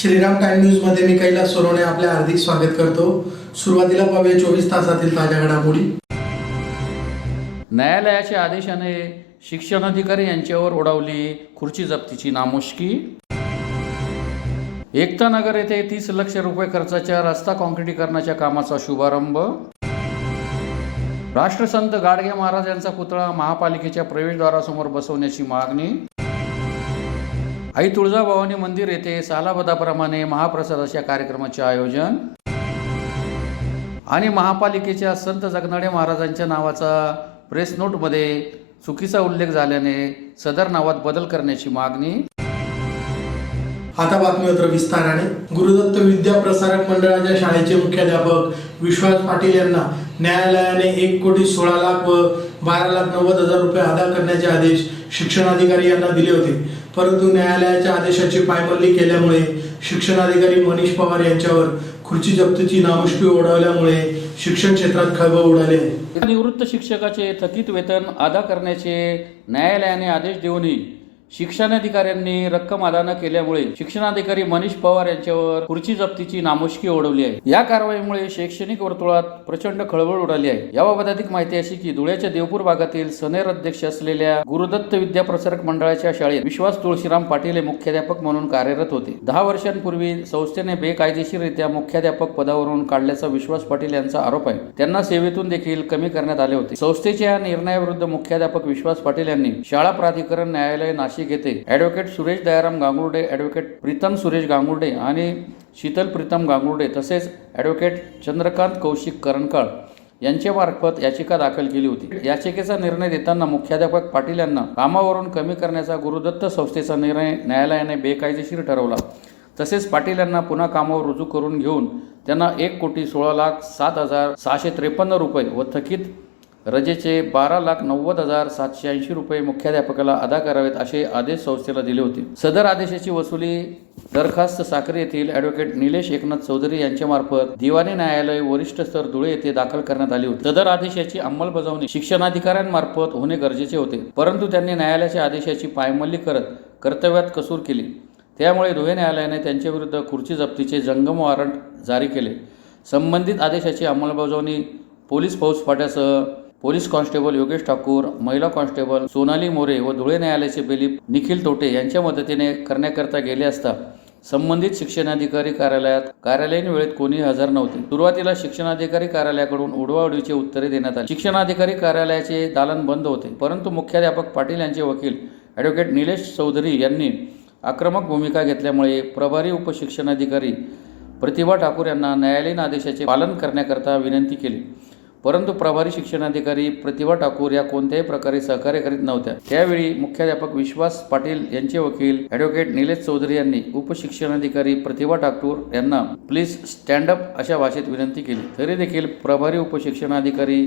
Shriram time news मध्ये मी कैलास सोनवणे आपले हार्दिक स्वागत करतो। सुरुवातीला पाहूया 24 तासातील ताज्या घडामोडी। न्यायालयाच्या आदेशाने शिक्षण अधिकारी यांच्यावर उडवली खुर्ची जप्तीची नामुष्की। एकता नगर येथे 30 लाख रुपये खर्चाच्या रस्ता काँक्रिटीकरणाच्या कामाचा शुभारंभ। राष्ट्रसंत गाडगे महाराज यांचा पुतळा महापालिकेच्या प्रवेशद्वारासमोर बसवण्याची मागणी। आई तुळजाभवानी मंदिर येथे सालाबदाप्रमाणे महाप्रसादाच्या कार्यक्रमाचे आयोजन। आणि महापालिकेच्या संत जगनाडे महाराजांच्या नावाचा प्रेस नोटमध्ये चुकीचा उल्लेख झाल्याने सदर नावात बदल करण्याची मागणी। आता बातमीपत्र विस्ताराने। गुरुदत्त विद्या प्रसारक मंडळाच्या शाळेचे मुख्याध्यापक विश्वास पाटील यांना न्यायालयाने 1,16,00,000 व 12,90,000 रुपये अदा करण्याचे आदेश शिक्षणाधिकारी यांना दिले होते, परंतु न्यायालयाच्या आदेशाची पायमल्ली केल्यामुळे शिक्षणाधिकारी मनीष पवार यांच्यावर खुर्ची जप्तीची नामुष्की ओढवल्यामुळे शिक्षण क्षेत्रात खळबळ उडाली आहे। निवृत्त शिक्षकाचे थकीत वेतन अदा करण्याचे न्यायालयाने आदेश देऊनही शिक्षणाधिकाऱ्यांनी रक्कम अदा न केल्यामुळे शिक्षणाधिकारी मनीष पवार यांच्यावर खुर्ची जप्तीची नामुष्की ओढवली आहे। या कारवाईमुळे शैक्षणिक वर्तुळात प्रचंड खळबळ उडाली आहे। याबाबत अधिक माहिती अशी की धुळ्याच्या देवपूर भागातील सनेर अध्यक्ष असलेल्या गुरुदत्त विद्या प्रसारक मंडळाच्या शाळेत विश्वास तुळशीराम पाटील हे मुख्याध्यापक म्हणून कार्यरत होते। 10 वर्षांपूर्वी संस्थेने बेकायदेशीररित्या मुख्याध्यापक पदावरून काढल्याचा विश्वास पाटील यांचा आरोप आहे। त्यांना सेवेतून देखील कमी करण्यात आले होते। संस्थेच्या निर्णयाविरुद्ध मुख्याध्यापक विश्वास पाटील यांनी शाळा प्राधिकरण न्यायालय नाशिक येथे ॲडव्होकेट सुरेश दयाराम गांगुर्डे, ॲडव्होकेट प्रीतम सुरेश गांगुर्डे आणि शीतल प्रीतम गांगुर्डे तसेच ॲडव्होकेट चंद्रकांत कौशिक करणकाळ यांच्यामार्फत याचिका दाखल केली होती। याचिकेचा निर्णय देताना मुख्याध्यापक पाटील यांना कामावरून कमी करण्याचा गुरुदत्त संस्थेचा निर्णय न्यायालयाने बेकायदेशीर ठरवला। तसेच पाटील यांना पुन्हा कामावर रुजू करून घेऊन त्यांना 1,16,07,653 रुपये व थकीत रजेचे 12,90,780 रुपये मुख्याध्यापकाला अदा करावेत असे आदेश संस्थेला दिले होते। सदर आदेशाची वसुली दरखास्त साक्री येथील ॲडव्होकेट निलेश एकनाथ चौधरी यांच्यामार्फत दिवाणी न्यायालय वरिष्ठ स्तर धुळे येथे दाखल करण्यात आली होती। सदर आदेशाची अंमलबजावणी शिक्षणाधिकाऱ्यांमार्फत होणे गरजेचे होते, परंतु त्यांनी न्यायालयाच्या आदेशाची पायमल्ली करत कर्तव्यात कसूर केली। त्यामुळे धुळे न्यायालयाने त्यांच्याविरुद्ध खुर्ची जप्तीचे जंगम वॉरंट जारी केले। संबंधित आदेशाची अंमलबजावणी पोलीस फौजफाट्यासह पोलीस कॉन्स्टेबल योगेश ठाकूर, महिला कॉन्स्टेबल सोनाली मोरे व धुळे न्यायालयाचे बेलीफ निखिल तोटे यांच्या मदतीने करण्याकरता गेले असता संबंधित शिक्षणाधिकारी कार्यालयीन वेळेत कोणी हजर नव्हते। सुरुवातीला शिक्षणाधिकारी कार्यालयाकडून उडवाउडवीची उत्तरे देण्यात आली। शिक्षणाधिकारी कार्यालयाचे दालन बंद होते, परंतु मुख्याध्यापक पाटील यांचे वकील ॲडव्होकेट निलेश चौधरी यांनी आक्रमक भूमिका घेतल्यामुळे प्रभारी उपशिक्षणाधिकारी प्रतिभा ठाकूर यांना न्यायालयीन आदेशाचे पालन करण्याकरता विनंती केली, परंतु प्रभारी शिक्षणाधिकारी प्रतिभा ठाकूर या कोणत्याही प्रकारे सहकार्य करीत नव्हत्या। त्यावेळी मुख्याध्यापक विश्वास पाटील यांचे वकील ॲडव्होकेट निलेश चौधरी यांनी उपशिक्षणाधिकारी प्रतिभा ठाकूर यांना प्लीज स्टँड अप अशा भाषेत विनंती केली, तरी देखील प्रभारी उपशिक्षणाधिकारी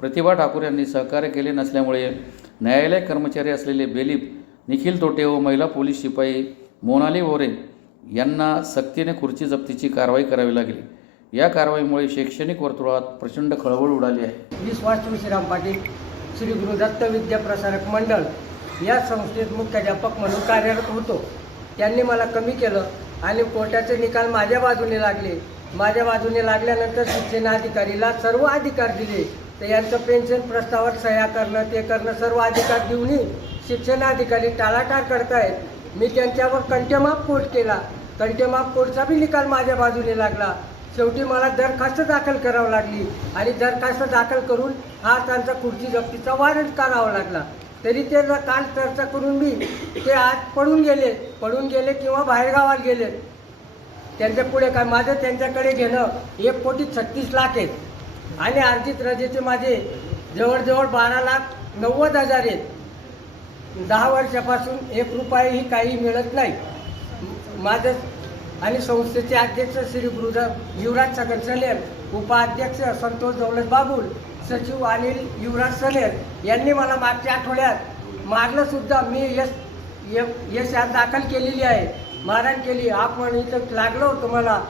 प्रतिभा ठाकूर यांनी सहकार्य केले नसल्यामुळे न्यायालय कर्मचारी असलेले बेलीफ निखिल तोटे व महिला पोलीस शिपाई मोनाली मोरे यांना सक्तीने खुर्ची जप्तीची कारवाई करावी लागली। या कारवाईमुळे शैक्षणिक वर्तुळात प्रचंड खळबळ उडाली आहे। विश्वास तुळशीराम पाटील श्री गुरुदत्त विद्या प्रसारक मंडळ या संस्थेत मुख्याध्यापक म्हणून कार्यरत होतो। त्यांनी मला कमी केलं आणि कोर्टाचे निकाल माझ्या बाजूने लागले। माझ्या बाजूने लागल्यानंतर शिक्षणाधिकारीला सर्व अधिकार दिले, तर यांचं पेन्शन प्रस्तावावर सह्या करणं ते करणं सर्व अधिकार देऊनही शिक्षणाधिकारी टाळाटाळ करतायत। मी त्यांच्यावर कंटेम्प्ट ऑफ कोर्ट केला, कंटेम्प्ट ऑफ कोर्टचा बी निकाल माझ्या बाजूने लागला। शेवटी मला दरखास्त दाखल करावी लागली आणि दरखास्त दाखल करून हा त्यांचा खुर्ची जप्तीचा वॉरंट काढावा लागला। तरी ते काल चर्चा करून मी ते आज पळून गेले किंवा बाहेरगावात गेले। त्यांच्या पुढे काय माझं त्यांच्याकडे घेणं 1,36,00,000 आहेत आणि अर्जित रजेचे माझे जवळजवळ 12,90,000 आहेत। 10 वर्षापासून 1 रुपयाही काही मिळत नाही। माझं आणि संस्थेचे अध्यक्ष श्री युवराज छगन सनेर, उपाध्यक्ष संतोष दौलत बाबुल, सचिव अनिल युवराज सनेर यांनी मला मागच्या आठवड्यात मारलं सुद्धा। मी यश दाखल केलेली आहे, मारहाण केली। आपण इथं लागलं होतं मला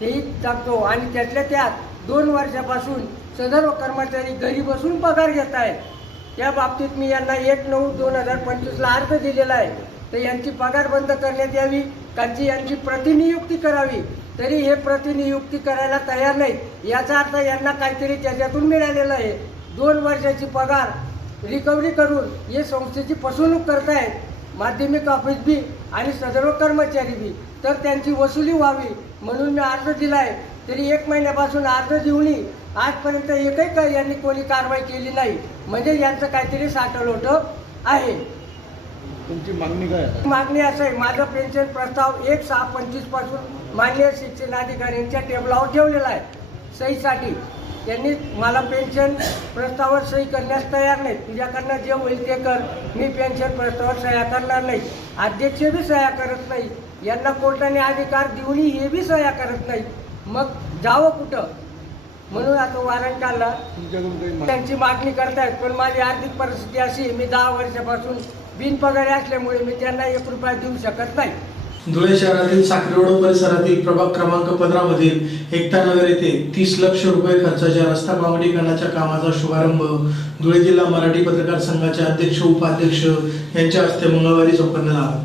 तेही टाकतो आणि त्यातल्या त्यात 2 वर्षापासून सदर कर्मचारी घरी बसून पगार घेत आहेत। त्या बाबतीत मी यांना 1/9/2025 अर्ज दिलेला आहे। तर यांची पगार बंद करण्यात यावी, यांची प्रतिनियुक्ती करावी. तरी हे प्रतिनियुक्ती करायला तयार नाहीत. याचा अर्थ यांना काहीतरी त्याच्यातून मिळालेलं आहे. 2 वर्षाची पगार रिकव्हरी करून हे संस्थेची फसवणूक करतायत, माध्यमिक ऑफिस बी आणि सदर कर्मचारी बी. तर त्यांची वसुली व्हावी म्हणून मी अर्ज दिला आहे. तरी 1 महिन्यापासून अर्ज देऊनही आजपर्यंत एकही यांनी कोणी कारवाई केली नाही. म्हणजे यांचं काहीतरी साठवलोटं आहे. तुमची मागणी काय आहे? मागणी असं आहे, माझा पेन्शन प्रस्ताव 1/6/25 पासून माननीय शिक्षणाधिकाऱ्यांच्या टेबलावर ठेवलेला आहे सहीसाठी. त्यांनी मला पेन्शन प्रस्तावावर सही करण्यास तयार नाहीत. तुझ्याकडनं जे होईल ते कर, मी पेन्शन प्रस्तावावर सह्या करणार नाही. अध्यक्ष बी सह्या करत नाही. यांना कोर्टाने अधिकार देऊनही हे बी सह्या करत नाही. मग जावं कुठं? म्हणून आता वॉरंट काढला. तुमच्याकडून काही मागणी? त्यांची मागणी करतायत, पण माझी आर्थिक परिस्थिती अशी, मी 10 वर्षापासून बिनपगारी असल्यामुळे मी त्यांना 1 रुपया देऊ शकत नाही. धुळे शहरातील साक्री रोड परिसरातील प्रभाग क्रमांक 15 मधील एकता नगर येथे 30 लाख रुपये खर्चाच्या रस्ता काँक्रिटीकरणाच्या कामाचा शुभारंभ धुळे जिल्हा मराठी पत्रकार संघाचे अध्यक्ष उपाध्यक्ष यांच्या हस्ते मंगळवारी संपन्न झाला.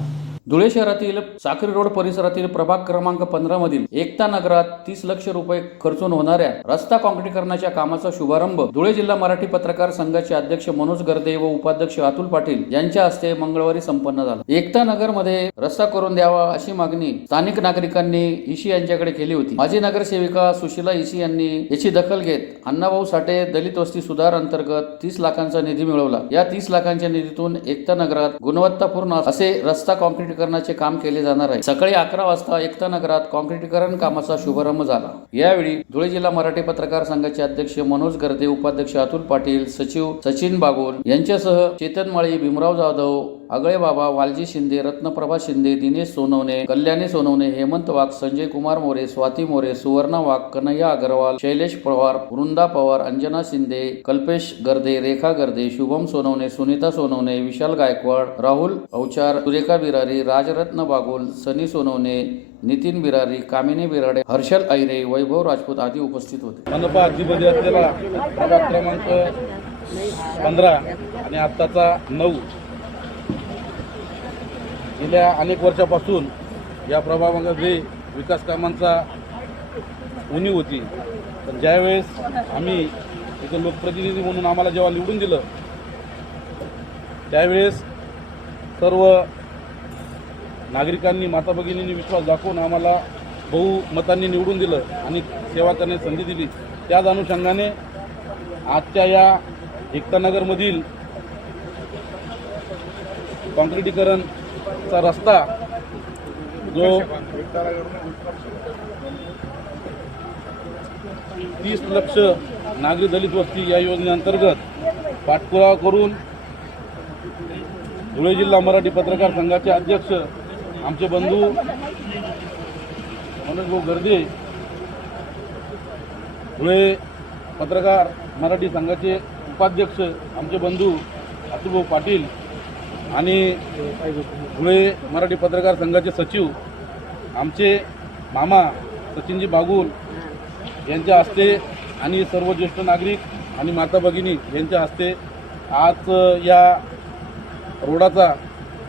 धुळे शहरातील साक्री रोड परिसरातील प्रभाग क्रमांक 15 मधील एकता नगरात 30 लाख रुपये खर्चून होणाऱ्या रस्ता काँक्रिटीकरणाच्या कामाचा शुभारंभ धुळे जिल्हा मराठी पत्रकार संघाचे अध्यक्ष मनोज गर्दे व उपाध्यक्ष अतुल पाटील यांच्या हस्ते मंगळवारी संपन्न झाला. एकता नगर मध्ये रस्ता करून द्यावा अशी मागणी स्थानिक नागरिकांनी ईशी यांच्याकडे केली होती. माजी नगरसेविका सुशीला ईशी यांनी याची दखल घेत अण्णाभाऊ साठे दलित वस्ती सुधार अंतर्गत 30 लाखांचा निधी मिळवला. या 30 लाखांच्या निधीतून एकता नगरात गुणवत्तापूर्ण असे रस्ता काँक्रिटीकरणाचे काम केले जाणार आहे. सकाळी 11 वाजता एकता नगरात काँक्रिटीकरण कामाचा शुभारंभ झाला. यावेळी धुळे जिल्हा मराठी पत्रकार संघाचे अध्यक्ष मनोज गर्दे, उपाध्यक्ष अतुल पाटील, सचिव सचिन बागोल यांच्यासह चेतन माळी, भीमराव जाधव, अगळे बाबा, वालजी शिंदे, रत्नप्रभा शिंदे, दिनेश सोनवणे, कल्याणी सोनवणे, हेमंत वाघ, संजय कुमार मोरे, स्वाती मोरे, सुवर्णा वाघ, कन्हैया अग्रवाल, शैलेश पवार, वृंदा पवार, अंजना शिंदे, कल्पेश गर्दे, रेखा गर्दे, शुभम सोनवणे, सुनीता सोनवणे, विशाल गायकवाड, राहुल अवचार, सुरेखा बिरारी, राजरत्न बागोल, सनी सोनवणे, नितीन बिरारी, कामिनी बिराडे, हर्षल ऐरे, वैभव राजपूत आदी उपस्थित होते. मनपा हद्दीमध्ये असलेला प्रभाग क्रमांक 15 आणि आत्ताचा 9 गेल्या अनेक वर्षापासून या प्रभागामध्ये विकास कामांचा उणीव होती. पण ज्यावेळेस आम्ही इथे लोकप्रतिनिधी म्हणून आम्हाला जेव्हा निवडून दिलं त्यावेळेस सर्व नागरिकांनी, माता भगिनींनी विश्वास दाखवून आम्हाला बहुमतांनी निवडून दिलं आणि सेवा करण्याची संधी दिली. त्याच अनुषंगाने आजच्या या एकतानगरमधील काँक्रिटीकरणचा रस्ता जो 30 लाख नागरी दलित वस्ती या योजनेअंतर्गत पाठपुरावा करून धुळे जिल्हा मराठी पत्रकार संघाचे अध्यक्ष आमचे बंधू मनोज भाऊ गर्दे, धुळे पत्रकार मराठी संघाचे उपाध्यक्ष आमचे बंधू अतुलभाऊ पाटील आणि धुळे मराठी पत्रकार संघाचे सचिव आमचे मामा सचिनजी बागुल यांच्या हस्ते आणि सर्व ज्येष्ठ नागरिक आणि माता भगिनी यांच्या हस्ते आज या रोडाचा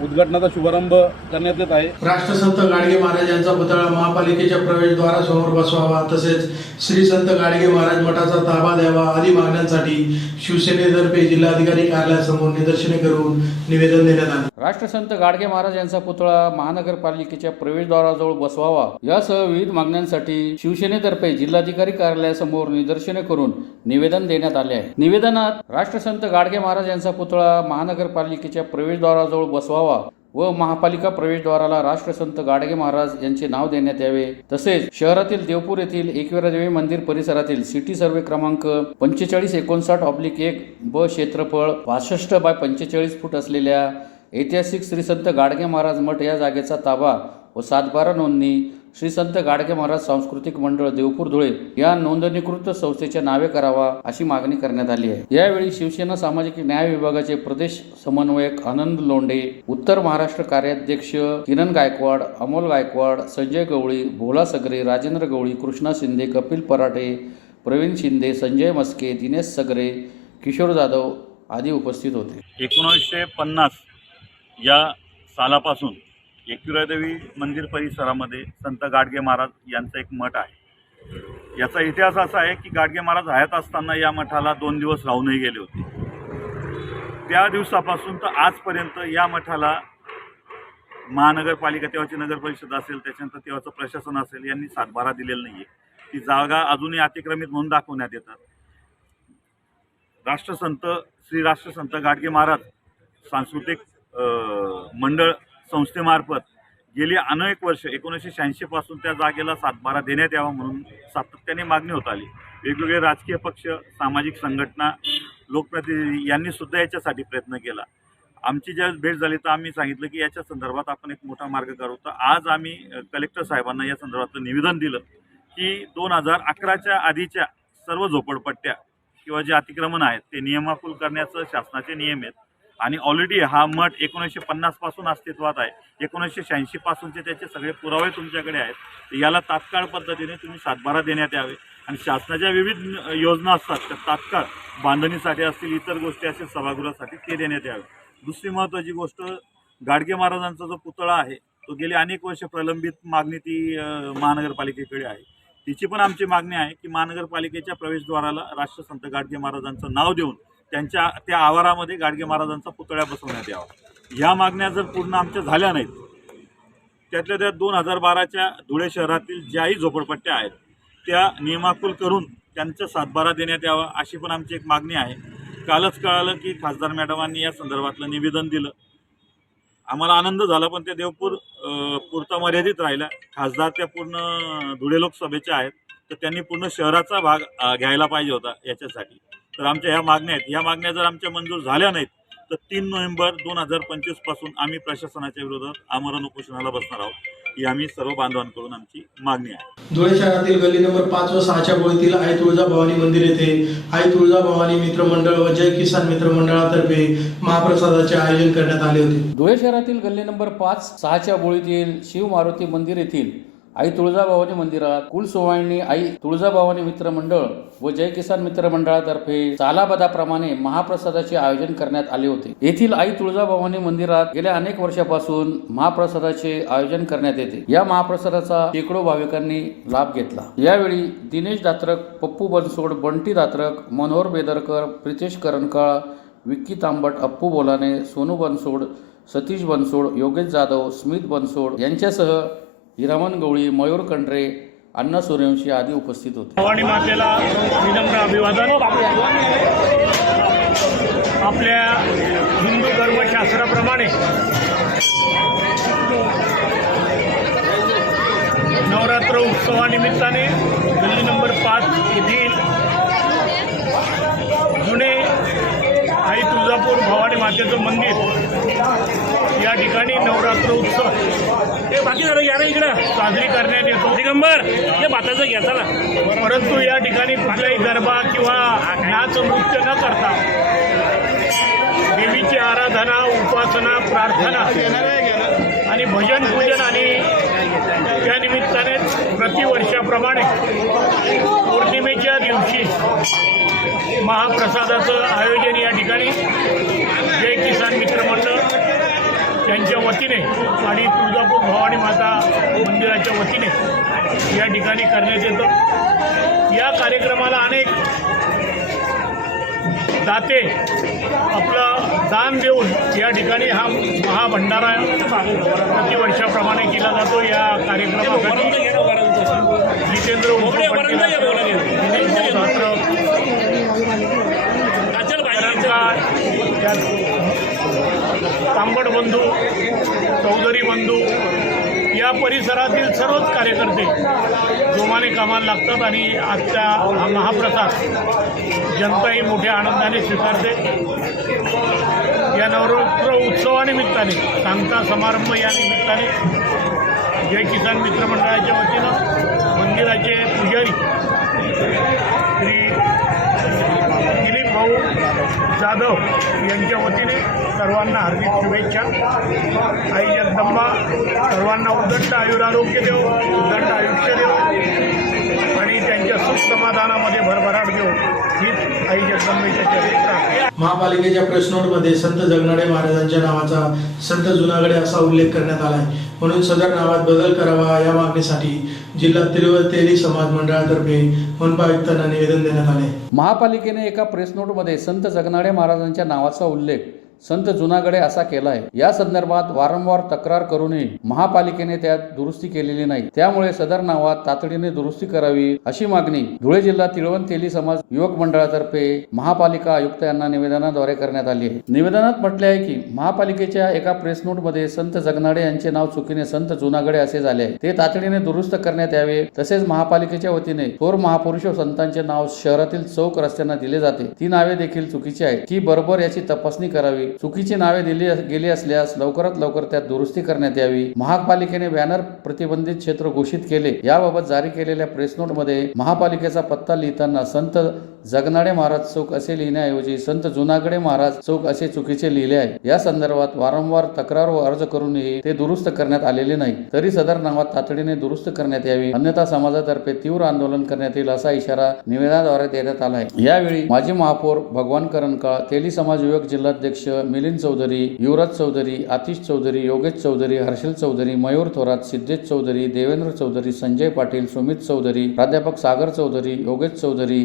उद्घाटनाचा शुभारंभ करण्यात येत आहे. राष्ट्रसंत गाडगे महाराज यांचा पुतळा महापालिकेच्या प्रवेशद्वारासमोर बसवावा, तसेच श्री संत गाडगे महाराज मठाचा ताबा द्यावा आदी मागण्यांसाठी शिवसेनेतर्फे जिल्हाधिकारी कार्यालयासमोर निदर्शने करून निवेदन देण्यात आले. राष्ट्रसंत गाडगे महाराज यांचा पुतळा महानगरपालिकेच्या प्रवेशद्वाराजवळ बसवावा यासह विविध मागण्यांसाठी शिवसेनेतर्फे जिल्हाधिकारी कार्यालयासमोर निदर्शने करून निवेदन देण्यात आले आहे. निवेदनात राष्ट्रसंत गाडगे महाराज यांचा पुतळा महानगरपालिकेच्या प्रवेशद्वाराजवळ बसवावा व महापालिका प्रवेशद्वाराला राष्ट्रसंत गाडगे महाराज यांचे नाव देण्यात यावे, तसेच शहरातील देवपूर येथील एकविरादेवी मंदिर परिसरातील सिटी सर्वे क्रमांक 4559/1 ब क्षेत्रफळ 65/45 फूट असलेल्या ऐतिहासिक श्री संत गाडगे महाराज मठ या जागेचा ताबा व 7/12 नोंदणी श्री संत गाडगे महाराज सांस्कृतिक मंडळ देवपूर धुळे या नोंदणीकृत संस्थेच्या नावे करावा अशी मागणी करण्यात आली आहे. यावेळी शिवसेना सामाजिक न्याय विभागाचे प्रदेश समन्वयक आनंद लोंढे, उत्तर महाराष्ट्र कार्याध्यक्ष किरण गायकवाड, अमोल गायकवाड, संजय गवळी, भोला सगरे, राजेंद्र गवळी, कृष्णा शिंदे, कपिल पराठे, प्रवीण शिंदे, संजय मस्के, दिनेश सगरे, किशोर जाधव आदी उपस्थित होते. 1950 या सालापासून एकविरादेवी मंदिर परिसरामध्ये संत गाडगे महाराज यांचा एक मठ आहे. याचा इतिहास असा आहे की गाडगे महाराज हयात असताना या मठाला 2 दिवस राहूनही गेले होते. त्या दिवसापासून तर आजपर्यंत या मठाला महानगरपालिका, तेव्हाची नगर परिषद असेल, त्याच्यानंतर तेव्हाचं प्रशासन असेल, यांनी सातबारा दिलेला नाही आहे. ती जागा अजूनही अतिक्रमित म्हणून दाखवण्यात येतात. राष्ट्रसंत श्री राष्ट्रसंत गाडगे महाराज सांस्कृतिक मंडळ संस्थेमार्फत गेली अनेक वर्ष 1986 पासून त्या जागेला सातबारा देण्यात यावा म्हणून सातत्याने मागणी होत आली. वेगवेगळे राजकीय पक्ष, सामाजिक संघटना, लोकप्रतिनिधी यांनी सुद्धा याच्यासाठी प्रयत्न केला. आमची ज्यावेळेस भेट झाली तर आम्ही सांगितलं की याच्या संदर्भात आपण एक मोठा मार्ग करू. तर आज आम्ही कलेक्टर साहेबांना या संदर्भातलं निवेदन दिलं की 2011च्या आधीच्या सर्व झोपडपट्ट्या किंवा जे अतिक्रमण आहेत ते नियमाकुल करण्याचं शासनाचे नियम आहेत आणि ऑलरेडी हा मठ 1950 पासून अस्तित्वात आहे. 1986 पासूनचे त्याचे सगळे पुरावे तुमच्याकडे आहेत. याला तात्काळ पद्धतीने तुम्ही सातबारा देण्यात यावे आणि शासनाच्या विविध योजना असतात त्या तात्काळ बांधणीसाठी असतील, इतर गोष्टी असतील सभागृहासाठी ते देण्यात यावे. दुसरी महत्त्वाची गोष्ट, गाडगे महाराजांचा जो पुतळा आहे तो गेली अनेक वर्ष प्रलंबित मागणी ती महानगरपालिकेकडे आहे. तिची पण आमची मागणी आहे की महानगरपालिकेच्या प्रवेशद्वाराला राष्ट्रसंत गाडगे महाराजांचं नाव देऊन त्यांच्या त्या आवारामध्ये गाडगे महाराजांचा पुतळा बसवण्यात यावा. ह्या मागण्या जर पूर्ण आमच्या झाल्या नाहीत, त्यातल्या त्या 2012च्या धुळे शहरातील ज्याही झोपडपट्ट्या आहेत त्या नियमाकुल करून त्यांचा सातबारा देण्यात यावा अशी पण आमची एक मागणी आहे. कालच कळालं की खासदार मॅडमांनी या संदर्भातलं निवेदन दिलं. आम्हाला आनंद झाला, पण त्या देवपूर पुरता मर्यादित राहिला. खासदार त्या पूर्ण धुळे लोकसभेचे आहेत, तर त्यांनी पूर्ण शहराचा भाग घ्यायला पाहिजे होता याच्यासाठी. तर आमच्या ह्या मागण्या आहेत. ह्या मागण्या जर आमच्या मंजूर झाल्या नाहीत तर 3 नोव्हेंबर 2025 पासून आम्ही प्रशासनाच्या विरोधात आमरण उपोषणाला बसणार आहोत. ही आम्ही सर्व बांधवांकडून आमची मागणी आहे. धुळे शहरातील गल्ली नंबर 5 व 6च्या बोळीतील आई तुळजाभवानी मंदिर येथे आई तुळजाभवानी मित्रमंडळ व जय किसान मित्रमंडळातर्फे महाप्रसादाचे आयोजन करण्यात आले होते. धुळे शहरातील गल्ली नंबर 5, 6च्या बोळीतील शिव मारुती मंदिर येथील आई तुळजाभवानी मंदिरात कुलसोवाळणी आई तुळजाभवानी मित्र मंडळ व जय किसान मित्र मंडळातर्फे सालाबदाप्रमाणे महाप्रसादाचे आयोजन करण्यात आले होते. येथील आई तुळजाभवानी मंदिरात गेल्या अनेक वर्षापासून महाप्रसादाचे आयोजन करण्यात येते. या महाप्रसादाचा शेकडो भाविकांनी लाभ घेतला. यावेळी दिनेश दात्रक, पप्पू बनसोड, बंटी दात्रक, मनोहर बेदरकर, प्रितेश करणकाळ, विक्की तांबट, अप्पू बोलाने, सोनू बनसोड, सतीश बनसोड, योगेश जाधव, स्मित बनसोड यांच्यासह हिरामन गवळी, मयूर कंड्रे, अण्णा सूर्यवंशी आदी उपस्थित होते. भवानी मातेला विनम्र अभिवादन. आपल्या हिंदू धर्मशास्त्राप्रमाणे नवरात्र उत्सवानिमित्ताने गल्ली नंबर 5 येथील जुने आई तुळजापूर भवानी मातेचं मंदिर या ठिकाणी नवरात्र उत्सव साजरी करण्यात येतो. दिगंबर हे भाताचं घ्या चला. परंतु या ठिकाणी कुठलाही गरबा किंवा नाच नृत्य न करता देवीची आराधना, उपासना, प्रार्थना आणि भजन पूजन आणि त्या निमित्ताने प्रतिवर्षाप्रमाणे पौर्णिमेच्या दिवशी महाप्रसादाचं आयोजन या ठिकाणी जय किसान मित्रमंडळ यांच्या वतीने आणि तुळजापूर भवानी माता मंदिराच्या वतीने या ठिकाणी करण्यात येतं. या कार्यक्रमाला अनेक दाते आपलं दान देऊन या ठिकाणी हा महाभंडारा प्रतिवर्षाप्रमाणे केला जातो. या कार्यक्रमासाठी जितेंद्र तांबड बंधू, चौधरी बंधू या परिसरातील सर्वच कार्यकर्ते जोमाने कामाला लागतात आणि आजचा हा महाप्रसाद जनताही मोठ्या आनंदाने स्वीकारते. या नवरात्र उत्सवानिमित्ताने सांगता समारंभ या निमित्ताने जय किसान मित्रमंडळाच्या वतीनं मंदिराचे पुजारी श्री दिलीप भाऊ जाधव यांच्या वतीने सर्वांना हार्दिक शुभेच्छा. आई जगदंबा सर्वांना उदंड आयुरारोग्य देव, उदंड आयुष्य देव आणि त्यांच्या सुख समाधानामध्ये भरभराट देऊ हीच आई जगदंबेच्या चरणी प्रार्थना. महापालिकेच्या प्रेस नोटमध्ये संत जगनाडे महाराजांच्या नावाचा संत जुनागडे असा उल्लेख करण्यात आलाय, म्हणून सदर नावात बदल करावा या मागणीसाठी जिल्हा तेली समाज मंडळातर्फे मनपा आयुक्तांना निवेदन देण्यात आले. महापालिकेने एका प्रेस नोटमध्ये संत जगनाडे महाराजांच्या नावाचा उल्लेख संत जुनागडे असा केला आहे. या संदर्भात वारंवार तक्रार करूनही महापालिकेने त्यात दुरुस्ती केलेली नाही. त्यामुळे सदर नावात तातडीने दुरुस्ती करावी अशी मागणी धुळे जिल्हा तेली समाज युवक मंडळातर्फे महापालिका आयुक्त यांना निवेदनाद्वारे करण्यात आली आहे. निवेदनात म्हटले आहे की महापालिकेच्या एका प्रेस नोटमध्ये संत जगनाडे यांचे नाव चुकीने संत जुनागडे असे झाले आहे. ते तातडीने दुरुस्त करण्यात यावे. तसेच महापालिकेच्या वतीने थोर महापुरुष संतांचे नाव शहरातील चौक रस्त्यांना दिले जाते. ती नावे देखील चुकीची आहेत की बरोबर याची तपासणी करावी. चुकीची नावे दिली गेली असल्यास लवकरात लवकर त्यात दुरुस्ती करण्यात यावी. महापालिकेने बॅनर प्रतिबंधित क्षेत्र घोषित केले. याबाबत जारी केलेल्या प्रेस नोटमध्ये महापालिकेचा पत्ता लिहिताना संत जगनाडे महाराज चौक असे लिहिण्याऐवजी संत जुनागडे महाराज चौक असे चुकीचे लिहिले आहे. या संदर्भात वारंवार तक्रार व अर्ज करूनही ते दुरुस्त करण्यात आलेले नाही. तरी सदर नावात तातडीने दुरुस्त करण्यात यावी, अन्यथा समाजातर्फे तीव्र आंदोलन करण्यात येईल असा इशारा निवेदनाद्वारे देण्यात आला आहे. यावेळी माजी महापौर भगवान करणकाळ, तेली समाज युवक जिल्हाध्यक्ष मिलिंद चौधरी, युवराज चौधरी, आतिश चौधरी, योगेश चौधरी, हर्षल चौधरी, मयूर थोरात, सिद्धेश चौधरी, देवेंद्र चौधरी, संजय पाटील, सुमित चौधरी, प्राध्यापक सागर चौधरी, योगेश चौधरी,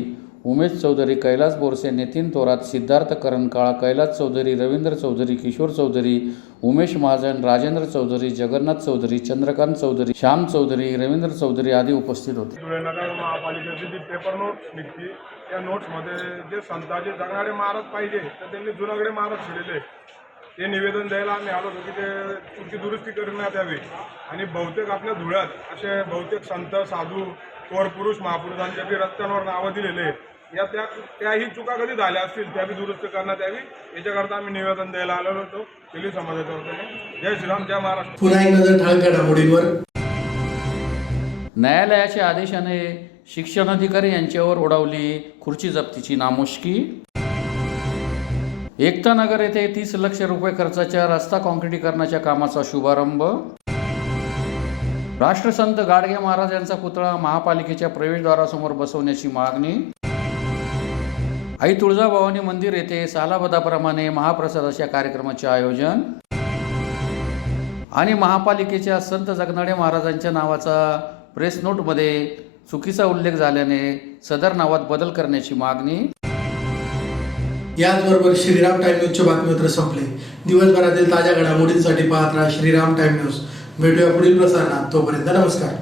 उमेश चौधरी, कैलास बोरसे, नितीन थोरात, सिद्धार्थ करणकाळ, कैलास चौधरी, रवींद्र चौधरी, किशोर चौधरी, उमेश महाजन, राजेंद्र चौधरी, जगन्नाथ चौधरी, चंद्रकांत चौधरी, श्याम चौधरी, रवींद्र चौधरी आदी उपस्थित होते. धुळे नगर महापालिकेची जी पेपर नोट निघते त्या नोट्समध्ये जे संतांचे जगनाडे महाराज पाहिजे तर त्यांनी जुनागडे महाराज लिहिलेले. ते निवेदन द्यायला आम्ही आलो होतो की त्याची दुरुस्ती करण्यात यावी. आणि बहुतेक आपल्या धुळ्यात असे बहुतेक संत, साधू, थोर पुरुष, महापुरुषांच्या बी रस्त्यांवर नावं दिलेले या त्याही चुका कधी झाल्या असतील त्या बी दुरुस्त करण्यात यावी. याच्याकरता आम्ही निवेदन द्यायला आलेलो होतो तेली समाजाच्या वतीने. जय श्रीराम, जय महाराष्ट्र. पुन्हा एक नजर ठळक घडामोडींवर. न्यायालयाच्या आदेशाने शिक्षणाधिकारी यांच्यावर उडवली खुर्ची जप्तीची नामुष्की. एकता नगर येथे 30 लाख रुपये खर्चाच्या रस्ता काँक्रिटीकरणाच्या कामाचा शुभारंभ. राष्ट्रसंत गाडगे महाराज यांचा पुतळा महापालिकेच्या प्रवेशद्वारासमोर बसवण्याची मागणी. आई तुळजाभवानी मंदिर येथे सालाबदाप्रमाणे महाप्रसादाच्या कार्यक्रमाचे आयोजन. आणि महापालिकेच्या संत जगनाडे महाराजांच्या नावाचा प्रेस नोटमध्ये चुकीचा उल्लेख झाल्याने सदर नावात बदल करण्याची मागणी. याचबरोबर श्रीराम टाइम न्यूजचे बातमीपत्र संपले. दिवसभरातील ताज्या घडामोडींसाठी पाहत राहा श्रीराम टाइम न्यूज. भेटूया पुढील प्रसारणात. तोपर्यंत नमस्कार.